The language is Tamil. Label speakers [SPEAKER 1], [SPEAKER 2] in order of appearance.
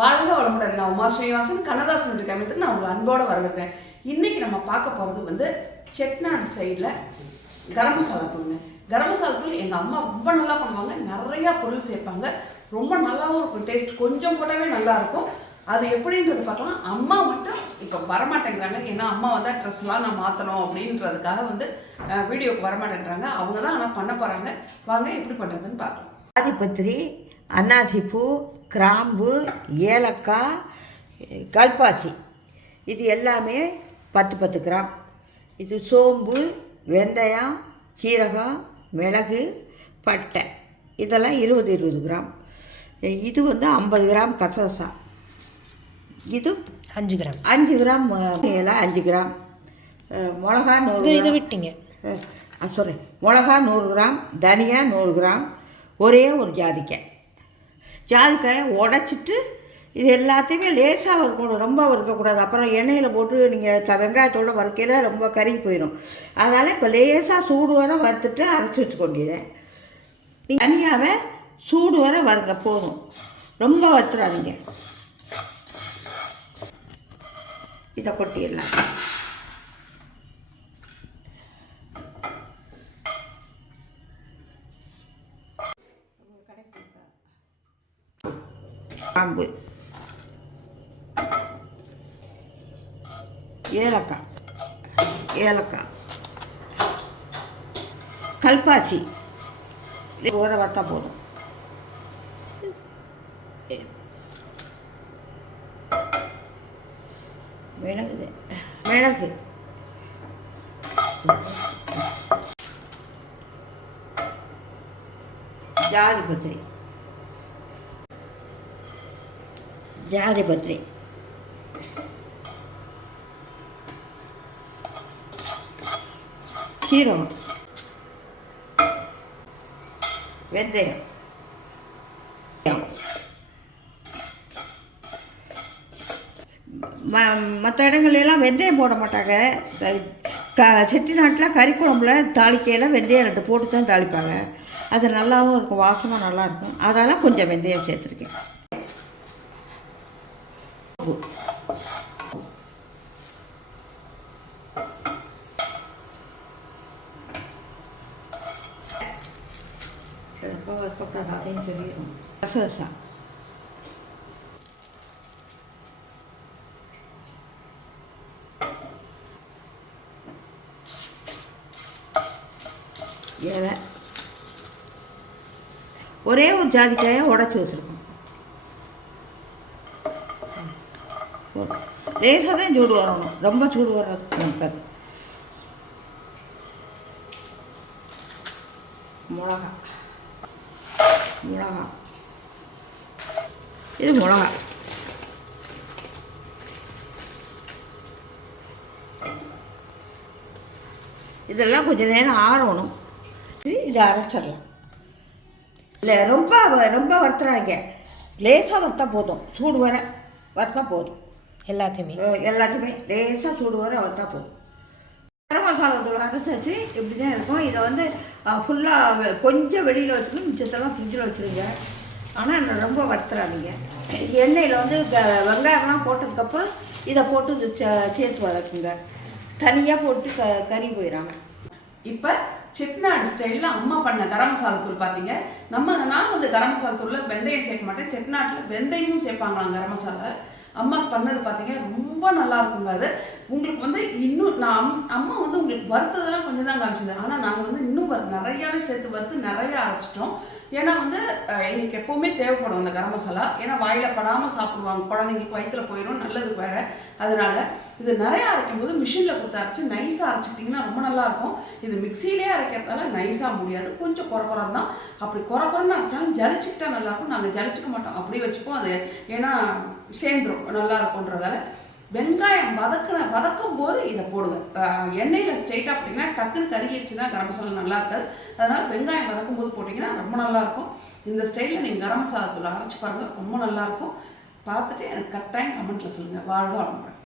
[SPEAKER 1] வாழ்க வளமுடன். நான் உமா ஸ்ரீனிவாசன் கண்ணதாசனுடைய கமிழத்துக்கு நான் உங்களை அன்போடு வரவேற்கிறேன். இன்னைக்கு நம்ம பார்க்க போகிறது வந்து செட்நாடு சைடில் கரம் மசாலா தூளுங்க கரம் மசாலா தூள் எங்கள் அம்மா ரொம்ப நல்லா பண்ணுவாங்க. நிறையா பொருள் சேர்ப்பாங்க. ரொம்ப நல்லாவும் இருக்கும். டேஸ்ட் கொஞ்சம் கூடவே நல்லா இருக்கும். அது எப்படின்றது பார்க்கலாம் அம்மா மட்டும் இப்போ வரமாட்டேங்கிறாங்க. ஏன்னா அம்மா வந்தால் ட்ரெஸ்லாம் நான் மாற்றணும் அப்படின்றதுக்காக வந்து வீடியோக்கு வரமாட்டேங்கிறாங்க அவங்க தான் ஆனால் பண்ண போகிறாங்க வாங்க எப்படி பண்ணுறதுன்னு பார்க்கலாம்.
[SPEAKER 2] ஆதிபத்திரி அன்னாசிப்பூ கிராம்பு ஏலக்காய் கல்பாசி. இது எல்லாமே பத்து பத்து கிராம். இது சோம்பு வெந்தயம் சீரகம் மிளகு பட்டை. இதெல்லாம் இருபது இருபது கிராம். இது வந்து ஐம்பது கிராம் கசகசா இது
[SPEAKER 3] அஞ்சு கிராம்.
[SPEAKER 2] அஞ்சு கிராம் இலை அஞ்சு கிராம். மிளகா நூறு
[SPEAKER 3] இது விட்டீங்க
[SPEAKER 2] சாரி மிளகா நூறு கிராம் தனியா நூறு கிராம். ஒரே ஒரு ஜாதிக்காய் ஜாதிக்காயை உடச்சிட்டு இது எல்லாத்தையுமே லேசாக வறுக்கணும். ரொம்ப வறுக்கக்கூடாது. அப்புறம் எண்ணெயில் போட்டு நீங்கள் த வறுக்கையில் ரொம்ப கருகி போயிடும் அதனால் இப்போ லேசாக சூடு வர வறுத்துட்டு அரைச்சி வச்சுக்கொண்டியதை நீங்கள் தனியாகவே சூடு வர வறுங்க. போதும். ரொம்ப வறுத்துறாதீங்க. இதை கொட்டிடலாம். கிராம்பு ஏலக்காய். ஏலக்காய். கல்பாச்சி ஊற வத்தா போதும். மிளகு. மிளகு. ஜாதி பத்திரி. ஜாதிபத்ரி சீரகம் வெந்தயம். ம மற்ற இடங்கள்லாம் வெந்தயம் போட மாட்டாங்க. க செட்டிநாட்டில் கறி குழம்புல தாளிக்கையில் வெந்தயம் ரெண்டு போட்டு தான் தாளிப்பாங்க. அது நல்லாவும் இருக்கும் வாசமாக நல்லாயிருக்கும் அதெல்லாம் கொஞ்சம் வெந்தயம் சேர்த்துருக்கேன். அப்படின்னு தெரியும் கசகசா இலை ஒரே ஒரு ஜாதிக்காயை உடச்சி வச்சுருக்கோம். லேசாக தான் சூடு வரணும். ரொம்ப சூடு வர்றது மிளகா. மிளகா. இது மிளகா. இதெல்லாம் கொஞ்சம் நேரம் ஆறணும். இது- இதை அரைச்சிடலாம். இல்லை ரொம்ப ரொம்ப வறுத்துறாங்க லேசாக வறுத்தா போதும். சூடு வர வறுத்தா போதும்.
[SPEAKER 3] எல்லாத்தையுமே.
[SPEAKER 2] எல்லாத்தையுமே லேசாக சூடு வர வறுத்தா போதும். கரம் மசாலா தூள் அரைச்சி வச்சு இப்படி தான் இருக்கும். இதை வந்து ஃபுல்லாக கொஞ்சம் வெளியில் வச்சுக்கணும். மிச்சத்தெல்லாம் ஃப்ரிட்ஜில் வச்சுருங்க. ஆனால் ரொம்ப வறுத்துறாதீங்க. எண்ணெயில் வந்து க- வெங்காயம்லாம் போட்டதுக்கப்புறம் இதை போட்டு சேர்த்து வதக்குங்க தனியாக போட்டு க கறி போயிடாம
[SPEAKER 1] இப்போ செட்நாடு ஸ்டைலில் அம்மா பண்ண கரம் மசாலா தூள் பார்த்தீங்க நம்ம நான் வந்து கரம் மசாலா தூளில் வெந்தயம் சேர்க்க மாட்டேன். செட்நாட்டில் வெந்தயமும் சேர்ப்பாங்களாம் கரம் மசாலா. அம்மா பண்ணது பார்த்தீங்க ரொம்ப நல்லா இருக்குங்க அது. உங்களுக்கு வந்து இன்னும் நான் அம்- அம்மா வந்து உங்களுக்கு வறுத்ததெல்லாம் கொஞ்சம் தான் காமிச்சது. ஆனால் நாங்கள் வந்து இன்னும் வறு நிறையாவே சேர்த்து வறுத்து நிறைய அரைச்சிட்டோம். ஏன்னா வந்து எங்களுக்கு எப்போவுமே தேவைப்படும் அந்த கரம் மசாலா. ஏன்னா வாயில படாமல் சாப்பிடுவாங்க. குழந்தைங்களுக்கு வயிற்றுல போயிடும் நல்லது வேற. அதனால இது நிறைய அரைக்கும் போது மிஷினில் கொடுத்து அரைச்சி நைஸாக அரைச்சிட்டிங்கன்னா ரொம்ப நல்லாயிருக்கும். இது மிக்சியிலே அரைக்கிறதால நைஸாக முடியாது. கொஞ்சம் குறை குறம் தான். அப்படி குறை குறைன்னு அரைச்சாலும் ஜலிச்சுக்கிட்டா நல்லாயிருக்கும். நாங்கள் ஜலிச்சுக்க மாட்டோம். அப்படியே வச்சுப்போம். அது ஏன்னா சேர்ந்துடும் நல்லா இருக்கும்ன்றதால வெங்காயம் வதக்கின வதக்கும் போது இதை போடுங்க. எண்ணெயில் ஸ்ட்ரெயிட்டாக போட்டிங்கன்னா டக்குன்னு கருகிடுச்சுன்னா கரம் மசாலா நல்லா இருக்காது. அதனால் வெங்காயம் வதக்கும் போது போட்டிங்கன்னா ரொம்ப நல்லாயிருக்கும் இந்த ஸ்டைலில் நீங்கள் கரம் மசாலா தூள் அரைச்சி பாருங்கள் ரொம்ப நல்லாயிருக்கும் பார்த்துட்டு எனக்கு கட்டாயம் கமெண்ட்டில் சொல்லுங்கள் வாழ்க வளமுறை